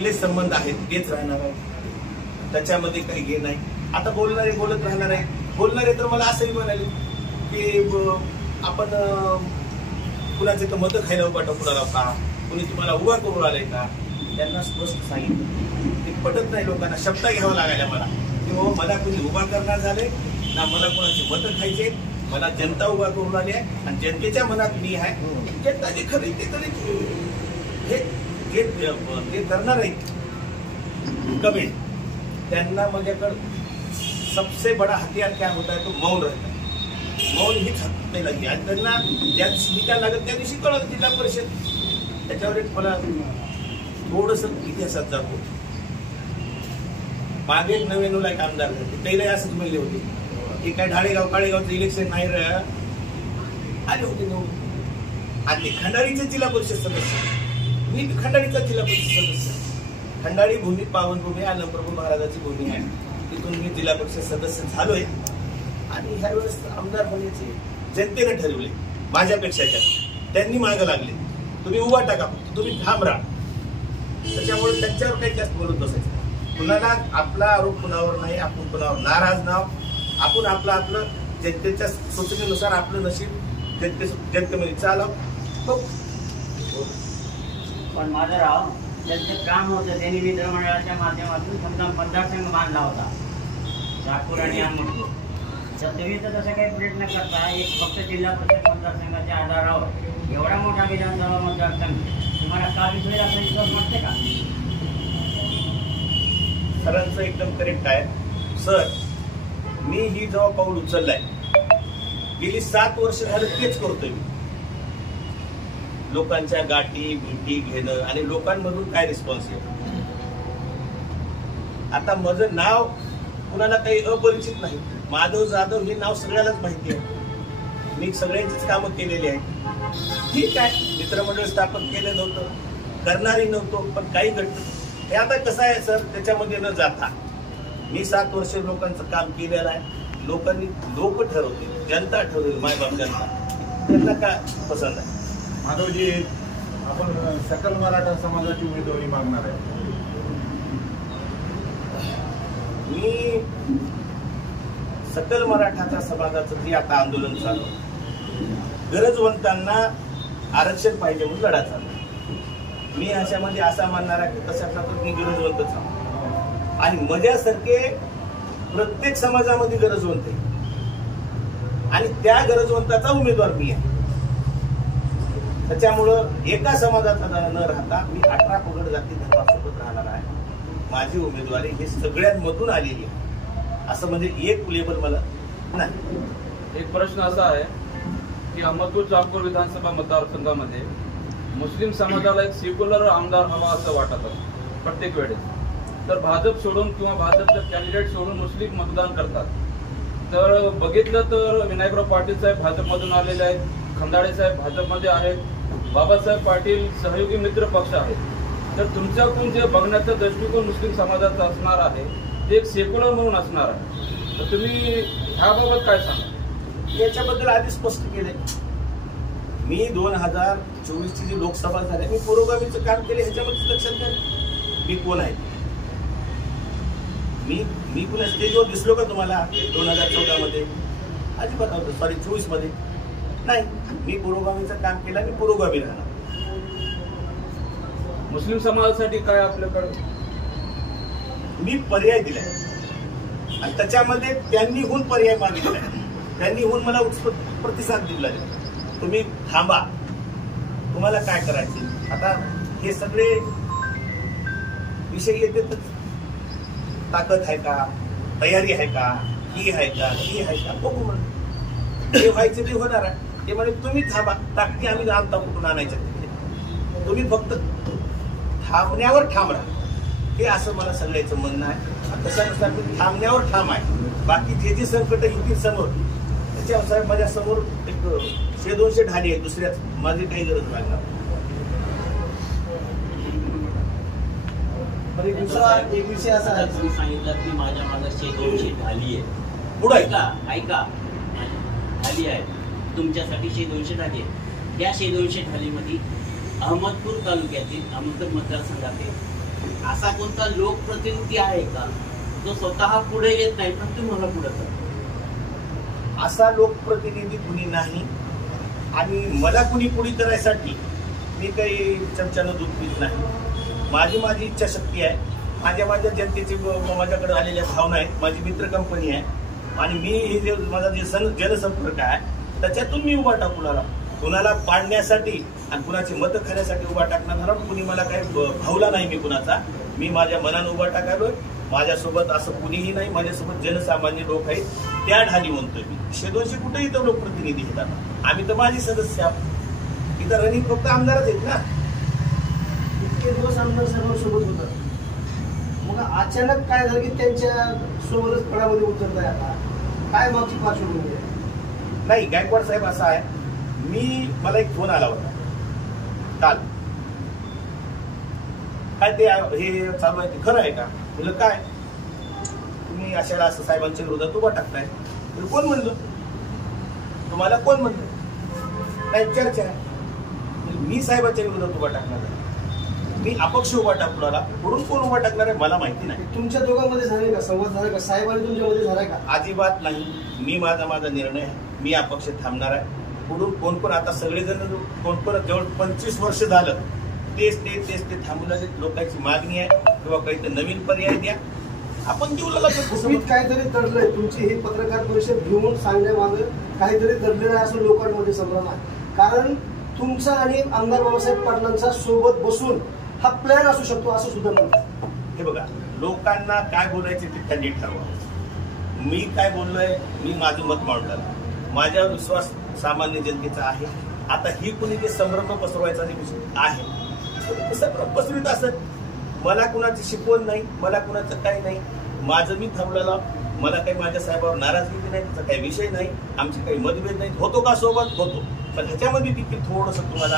संबंध आहेत तेच राहणार आहे, त्याच्यामध्ये काही हे नाही. आता बोलणारे बोलत राहणार आहे. बोलणारे तर मला असंही म्हणाले की आपण कुणाचे तर मतं खायला उभा टाकून आला का, कुणी तुम्हाला उभा करून आलाय का. त्यांना स्पष्ट सांगितलं ते पटत नाही लोकांना. शब्द घ्यावा लागायला मला की हो मला कुणी उभा करणार झाले ना, मला कुणाचे मतं खायचे, मला जनता उभा करून आली आहे आणि जनतेच्या मनात मी आहे. जनता जे खरी ते तरी हे करणार आहे कमी. त्यांना माझ्याकडं सबसे बड़ा हथियार क्या होता है तो मौन रहता है. मौन हीच हात लागली आणि त्यांना ज्या शिकायला लागत त्या दिवशी कळलं जिल्हा परिषद. त्याच्यावर एक मला थोडस इतिहासात जातो. मागे एक नव्याण्णवला एक आमदार झाले, त्याला असंच म्हणले होते की काय ढाळेगाव काळेगावचं इलेक्शन नाही आले होते निवडून. आणि ते खंडाळीचे जिल्हा परिषद सदस्य, मी खंडाळीचा जिल्हा परिषद सदस्य. खंडाळी भूमी पावनभूमी आलमप्रभू महाराजाची भूमी आहे, तिथून मी जिल्हा परिषद सदस्य झालोय. आणि ह्या वेळेस आमदार होण्याचे जनतेने ठरवले माझ्यापेक्षा जास्त. त्यांनी मागं लागले तुम्ही उभा टाका, तुम्ही ठाम राहा. त्याच्यामुळे त्यांच्यावर काही जास्त बोलत बसायचं. कुणाला आपला आरोप कुणावर नाही, आपण कुणावर नाराज नाव. आपण आपलं जनतेच्या सूचनेनुसार आपलं नशीब जनतेमध्ये चालव. पण माधवराव त्यांचं काम होतं, त्यांनी मित्रमंडळाच्या माध्यमातून समजा मतदारसंघ बांधला होता नागपूर आणि अहमदपूर. तर तुम्ही तर तसं काही प्रयत्न करता, एक फक्त जिल्हा परिषद मतदारसंघाच्या आधारावर एवढा मोठा विधानसभा मतदारसंघ तुम्हाला का विसरेल असं विश्वास वाटते का? सरांचं एकदम करेक्ट आहे. सर मी ही जेव्हा पाऊल उचललाय गेली 7 वर्ष झालं तेच करतोय मी. लोकांच्या गाठी भेटी घेणं आणि लोकांमधून काय रिस्पॉन्स येतो. आता माझं नाव कुणाला काही अपरिचित नाही. माधव जाधव हे नाव सगळ्यालाच माहिती आहे. मी सगळ्यांचीच कामं केलेली आहेत. ठीक आहे, मित्रमंडळ स्थापन केलं नव्हतं, करणारी नव्हतो, पण काही घडतं. हे आता कसं आहे सर, त्याच्यामध्ये न जाता मी 7 वर्ष लोकांचं काम केलेलं आहे. लोक ठरवतील, जनता ठरवतील, मायबाप जनता त्यांना काय पसंत आहे. माधवजी, आपण सकल मराठा समाजाची उमेदवारी मागणार आहे. मी सकल मराठाच्या समाजाचं जे आता आंदोलन चालू, गरजवंतांना आरक्षण पाहिजे म्हणून लढा चालू. मी अशामध्ये असा मानणार आहे की तशाचा तर मी गरजवंतच आहे आणि माझ्यासारखे प्रत्येक समाजामध्ये गरजवंत आहे आणि त्या गरजवंताचा उमेदवार मी आहे. त्याच्यामुळं एका समाजाचा न राहता मी 18 पगड जाती धर्मासोबत राहणार आहे. माझी उमेदवारी हे सगळ्यांमधून आलेली आहे, असं म्हणजे एक लेबल मला नाही. एक प्रश्न असा आहे की अहमदपूर चाकूर विधानसभा मतदारसंघामध्ये मुस्लिम समाजाला एक सेक्युलर आमदार हवा असं वाटत असतं प्रत्येक वेळेस. तर भाजप सोडून किंवा भाजपचे कॅन्डिडेट सोडून मुस्लिम मतदान करतात. तर बघितलं तर विनायकराव पाटील साहेब भाजपमधून आलेले आहेत, खंदाळे साहेब भाजपमध्ये आहेत, बाबासाहेब पाटील सहयोगी मित्र पक्ष आहेत. तर तुमच्याकडून जे बघण्याचा दृष्टिकोन मुस्लिम समाजाचा असणार आहे ते एक सेक्युलर म्हणून असणार आहे. तर तुम्ही ह्याबाबत काय सांगा? याच्याबद्दल आधी स्पष्ट केले. मी 2024ची जी लोकसभा झाली, मी पुरोगामीचं काम केले. ह्याच्यामध्ये लक्षात घ्या मी कोण आहे. मी पुन्हा स्टेजवर दिसलो का तुम्हाला 2014 मध्ये? अजिबात नव्हतं. सॉरी 24 मध्ये नाही. मी पुरोगामीचं काम केलं, मी पुरोगामी राहणार. मुस्लिम समाजासाठी काय आपल्याकडे मी पर्याय दिलाय आणि त्याच्यामध्ये त्यांनी होऊन पर्याय मागितलाय. त्यांनी होऊन मला प्रतिसाद दिला. तुम्ही थांबा, तुम्हाला काय करायचे. आता हे सगळे विषय येते. ताकद आहे का, तयारी आहे का, ही आहे का, ही आहे का, बघू म्हणून जे व्हायचे ते होणार आहे. ते म्हणे तुम्ही थांबा, टाकी आम्ही आणता कुठून आणायच्या तिकडे, तुम्ही फक्त थांबण्यावर ठाम राहा. हे असं मला सगळ्याचं म्हणणं आहे. तशानुसार मी थांबण्यावर ठाम आहे. बाकी जे संकट येतील समोर त्याच्यानुसार माझ्या समोर एक 100-200 ढाली आहे. दुसऱ्याच माझी काही गरज लागणार. एक विषय असा आहे, तुम्ही सांगितलं की माझ्या मागे 100-200 ढाली आहे. पुढे ऐका ढाली आहे तुमच्यासाठी 100-200 ढाली आहे. त्या 100-200 ढालीमध्ये अहमदपूर तालुक्यातील अहमदपूर मतदारसंघातील असा कोणता लोकप्रतिनिधी आहे का जो स्वतः पुढे येत नाही पण तुम्हाला पुढे करतो? असा लोकप्रतिनिधी कुणी नाही आणि मला कुणी पुढे करायसाठी मी काही चमच्यानं दूध पित नाही. माझी इच्छाशक्ती आहे. माझ्या जनतेची माझ्याकडे आलेल्या भावना आहेत. माझी मित्र कंपनी आहे आणि मी हे जे माझा जे जनसंपर्क आहे त्याच्यातून मी उभा टाकून आला. कुणाला पाडण्यासाठी आणि कुणाची मतं खाण्यासाठी उभा टाकणार झाला. कुणी मला काही भावला नाही. मी कुणाचा मी माझ्या मनानं उभा टाकायलोय. माझ्यासोबत असं कुणीही नाही. माझ्यासोबत जनसामान्य लोक आहेत. त्या ढाली म्हणतोय मी. 100-200 कुठे इथं लोकप्रतिनिधी येतात. आम्ही तर माझी सदस्य आहोत. इथं रनिंग फक्त आमदारच आहेत ना. इतके दिवस आमदार सर्वांसोबत होतात, मग अचानक काय झालं की त्यांच्या सोबतच फळामध्ये उतरताय? आता काय मागची पार्श्वभूमी आहे? नाही, गायकवाड साहेब असा आहे, मला एक फोन आला होता काल. काय ते हे चालू आहे ते खरं आहे का? म्हटलं काय तुम्ही अशाला असं साहेबांच्या विरोधात उभा टाकताय? कोण म्हणलं तुम्हाला? कोण म्हणलं? नाही चर्चा आहे. मी साहेबांच्या विरोधात उभा टाकणार आहे. मी अपक्ष उभा टाकून आला. पुढून कोण उभा टाकणार आहे मला माहिती नाही. तुमच्या दोघांमध्ये झाले का संवाद? झाला का? साहेबांनी तुमच्यामध्ये झालाय का? अजिबात नाही. मी माझा निर्णय आहे. मी अपक्ष थांबणार आहे. पुढून कोण आता सगळेजण कोण जवळ 25 वर्ष झालं तेच ते थांबू लागले. लोकांची मागणी आहे किंवा काही तर नवीन पर्याय द्या, आपण देऊ लागलो. काहीतरी दडलंय. तुमची ही पत्रकार परिषद घेऊन सांगण्यामागे काहीतरी दडलेलं आहे असं लोकांमध्ये संभ्रम आहे. कारण तुमचा आणि आमदार बाबासाहेब पाटलांचा सोबत बसून हा प्लॅन असू शकतो असं सुद्धा म्हणतात. हे बघा, लोकांना काय बोलायचे ते त्यांनी ठरवा. मी काय बोललोय, मी माझं मत मांडलं. माझ्यावर विश्वास सामान्य जनतेचा आहे. आता ही कुणी जे संभ्रम पसरवायचा आहे पसरवित असत. मला कुणाची शिकवण नाही, मला कुणाचं काही नाही. माझं मी थांबलेला. मला काही माझ्या साहेबावर नाराजगी नाही, त्याचा काही विषय नाही. आमचे काही मतभेद नाही. होतो का सोबत? होतो. पण ह्याच्यामध्ये देखील थोडंसं तुम्हाला